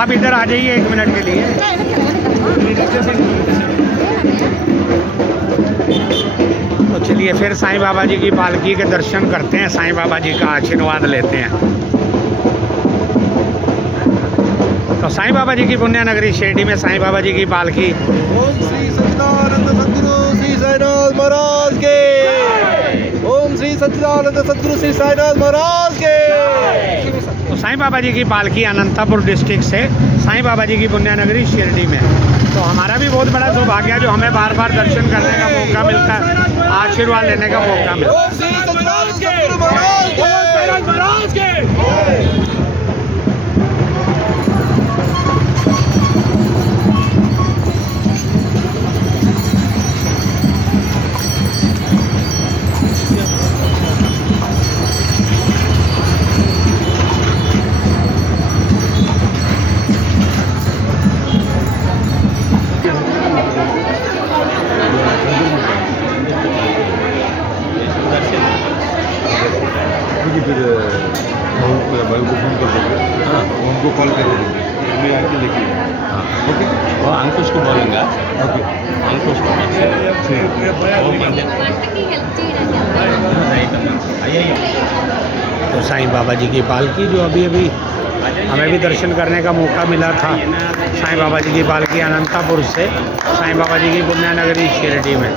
आप इधर आ जाइए 1 मिनट के लिए। तो चलिए फिर साईं बाबा जी की पालकी के दर्शन करते हैं, साईं बाबा जी का आशीर्वाद लेते हैं। तो साईं बाबा जी की पुण्य नगरी शिरडी में साईं बाबा जी की पालकी। ओम श्री सच्चिदानंद सद्गुरु श्री साईनाथ महाराज के। ओम श्री सच्चिदानंद सद्गुरु श्री साईनाथ महाराज के। तो साईं बाबा जी की पालकी अनंतपुर डिस्ट्रिक्ट से साईं बाबा जी की पुण्य नगरी शिरडी में। तो हमारा भी बहुत बड़ा सौभाग्य है जो हमें बार बार दर्शन करने का मौका मिलता है, आशीर्वाद लेने का मौका मिलता है। ओम श्री सच्चिदानंद सद्गुरु महाराज के। फिर भाई को फोन कर देंगे। हाँ, उनको कॉल कर देंगे, फिर मैं आके लेके। हाँ ओके, वो अंकुश को बोलेंगे। ओके अंकुश को तो साईं बाबा जी की पालकी जो अभी अभी हमें भी दर्शन करने का मौका मिला था, साईं बाबा जी की पालकी अनंतपुर से साईं बाबा जी की पुण्य नगरी शिरडी में।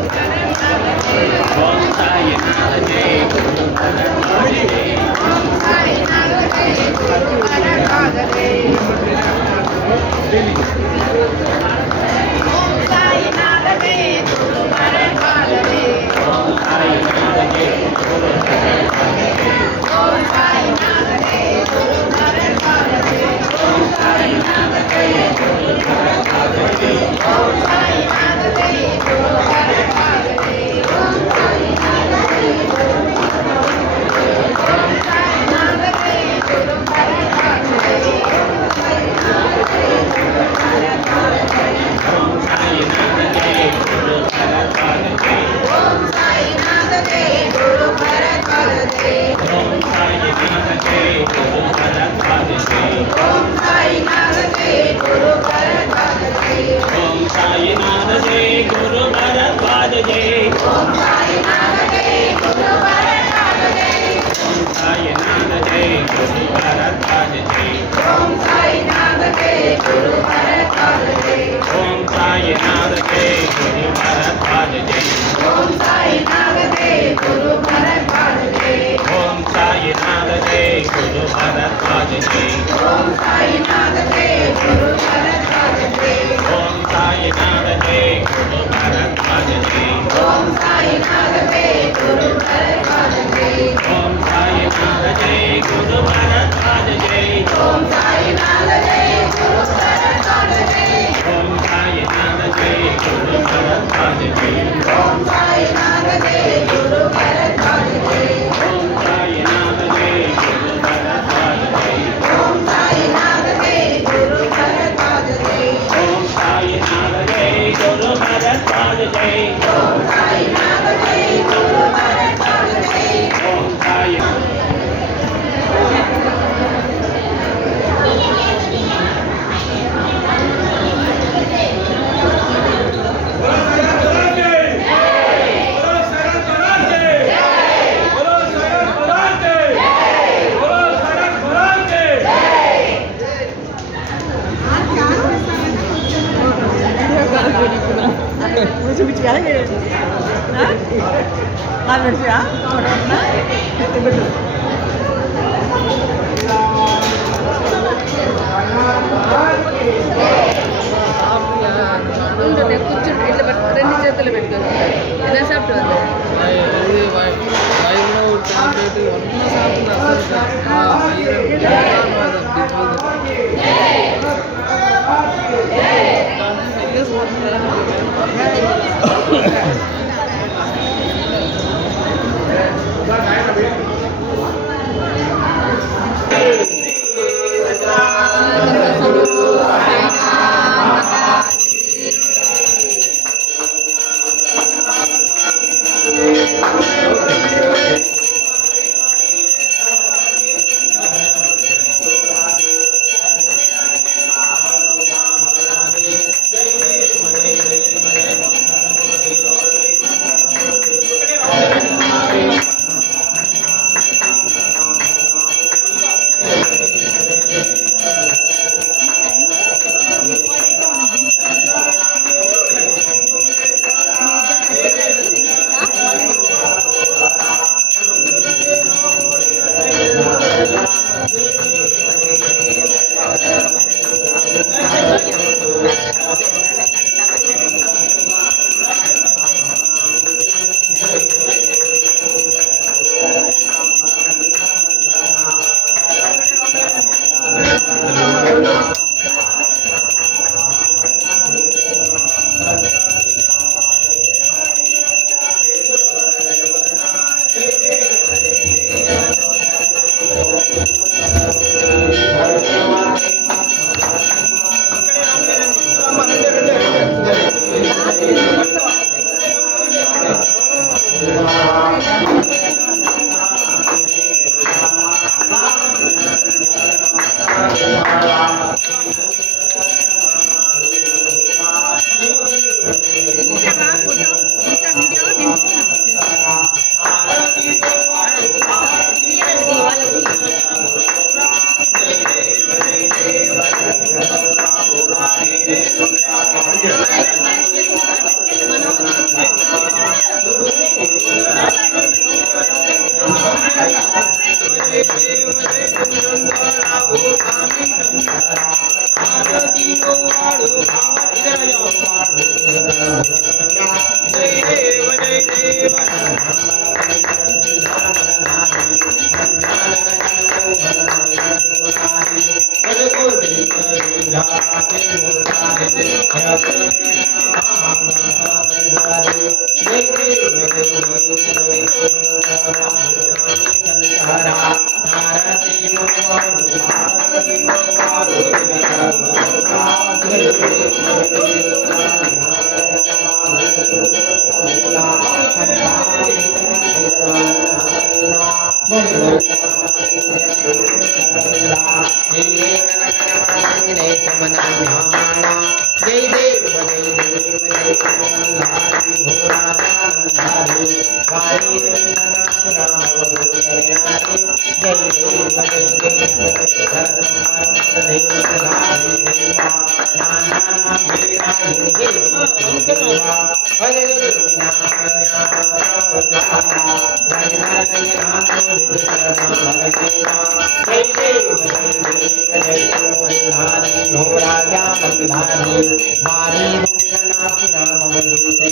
शोराज्ञामधारी भारी दुर्गनासुरामवधूते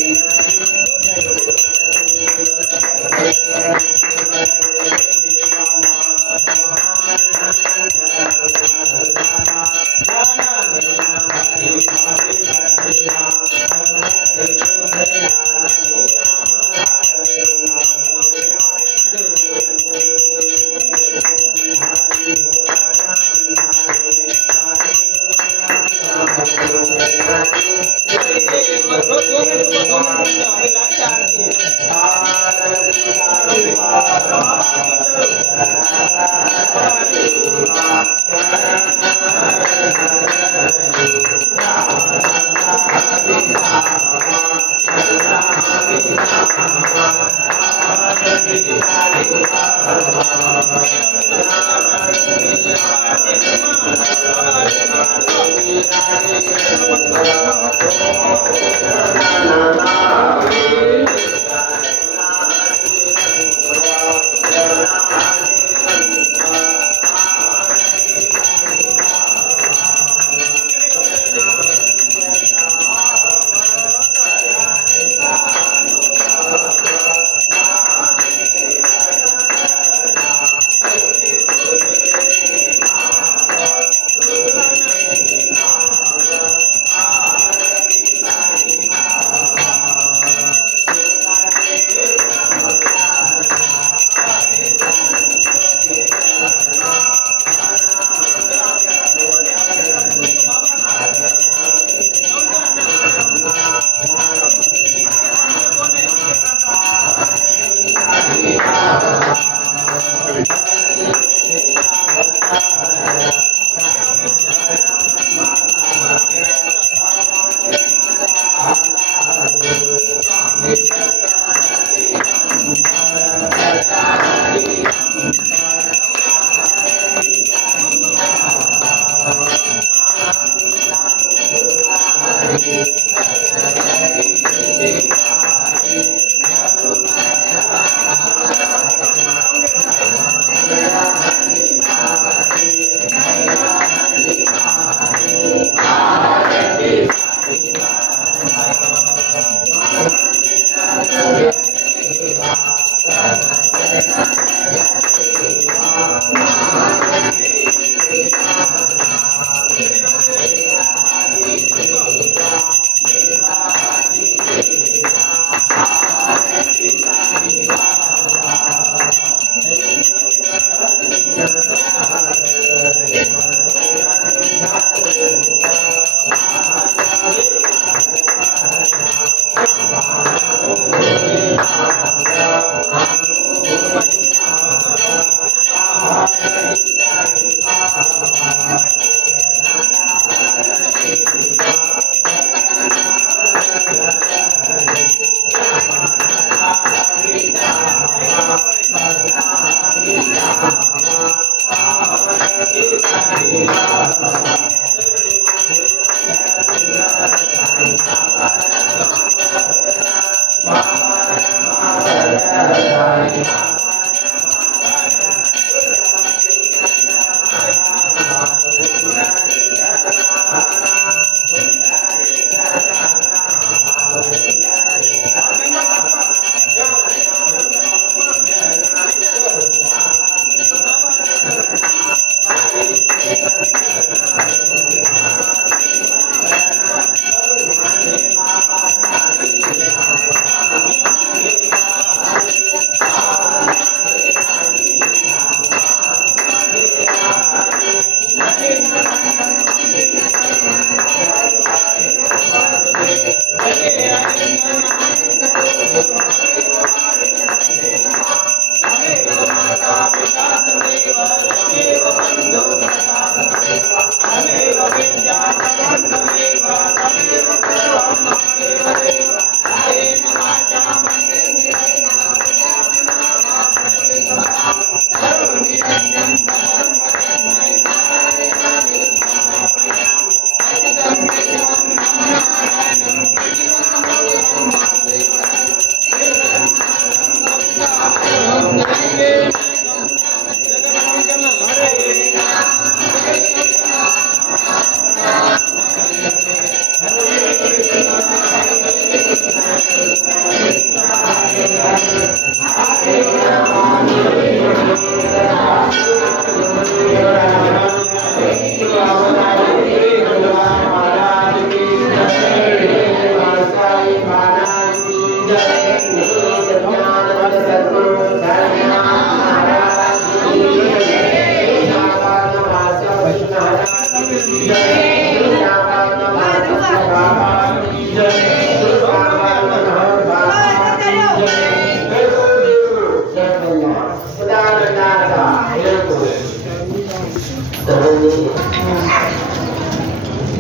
Thank you.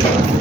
धन्यवाद